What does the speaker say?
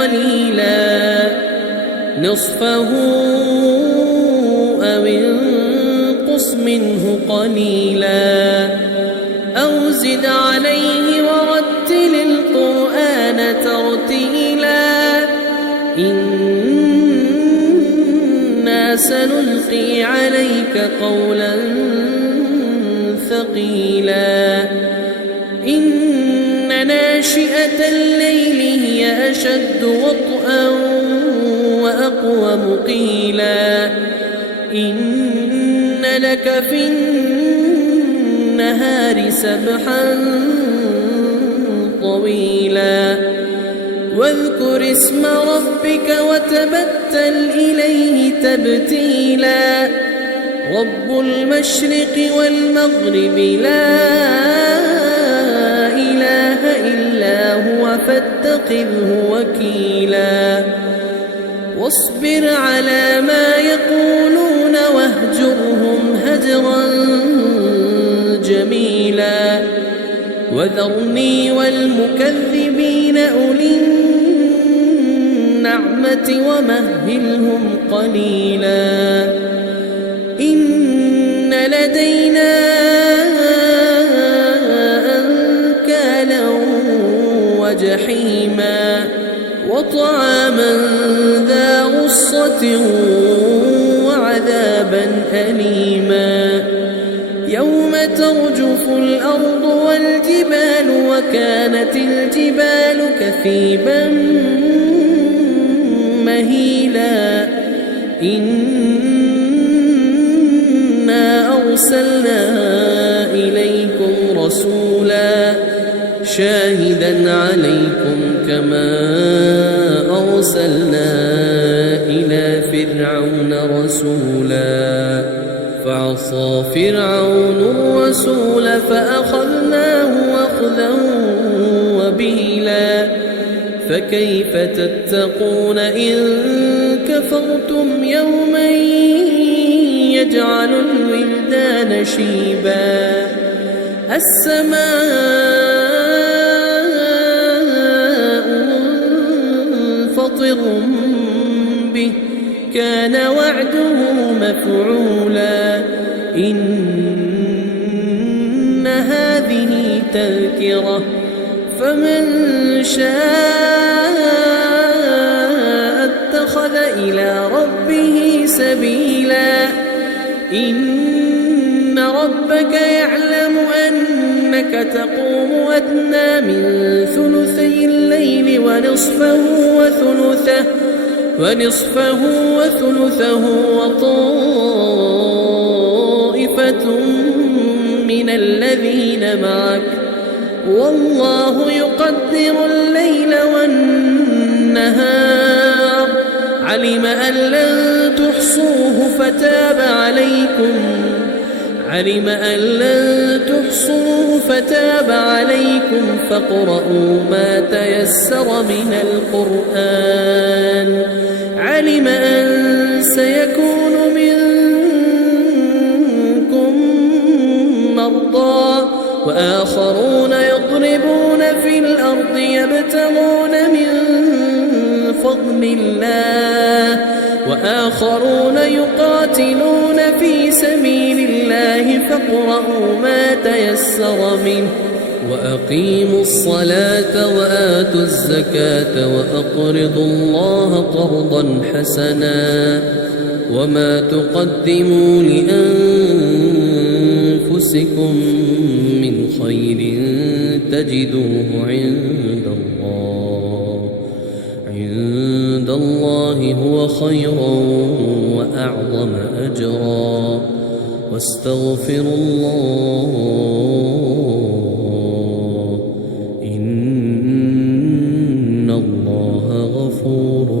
قليلا نصفه أو انقص منه قليلا أو زد عليه ورتل القرآن ترتيلا إنا سنلقي عليك قولا ثقيلا إن ناشئة الليل هي أشد وطئا وأقوم قيلا إن لك في النهار سبحا طويلا واذكر اسم ربك وتبتل إليه تبتيلا رب المشرق والمغرب لا إله إلا هو فاتخذه وكيلا واصبر على ما يقولون واهجرهم هجرا جميلا وذرني والمكذبين أولي النعمة ومهلهم قليلا إن لدينا أنكالا وجحيما وطعاما ذا غصة وعذابا أليما يوم ترجف الأرض والجبال وكانت الجبال كثيبا مهيلا إنا أرسلنا إليكم رسولا شاهدا عليكم كما أرسلنا إلى فرعون رسولا فعصى فرعون الرسول فأخذناه أخذا وبيلا فكيف تتقون إن كفرتم يوما يجعل الولدان شيبا السماء منفطر به كان وعده مفعولا إن هذه تذكرة فمن شاء اتخذ إلى ربه سبيلا إن ربك يعلم أنك تقوم أدنى من ثلثي الليل ونصفه وثلثه وطائفة من الذين معك والله يقدر الليل والنهار علم أن لن تحصوه فتاب عليكم فاقرؤوا ما تيسر من القرآن علم أن سيكون منكم مرضى وآخرون يضربون في الأرض يبتغون من فضل الله وآخرون يقاتلون في سبيل الله فاقرؤوا ما تيسر منه وأقيموا الصلاة وآتوا الزكاة وأقرضوا الله قرضا حسنا وما تقدموا لأنفسكم من خير تجدوه عند الله هو خيرا وأعظم أجرا واستغفروا الله إن الله غفور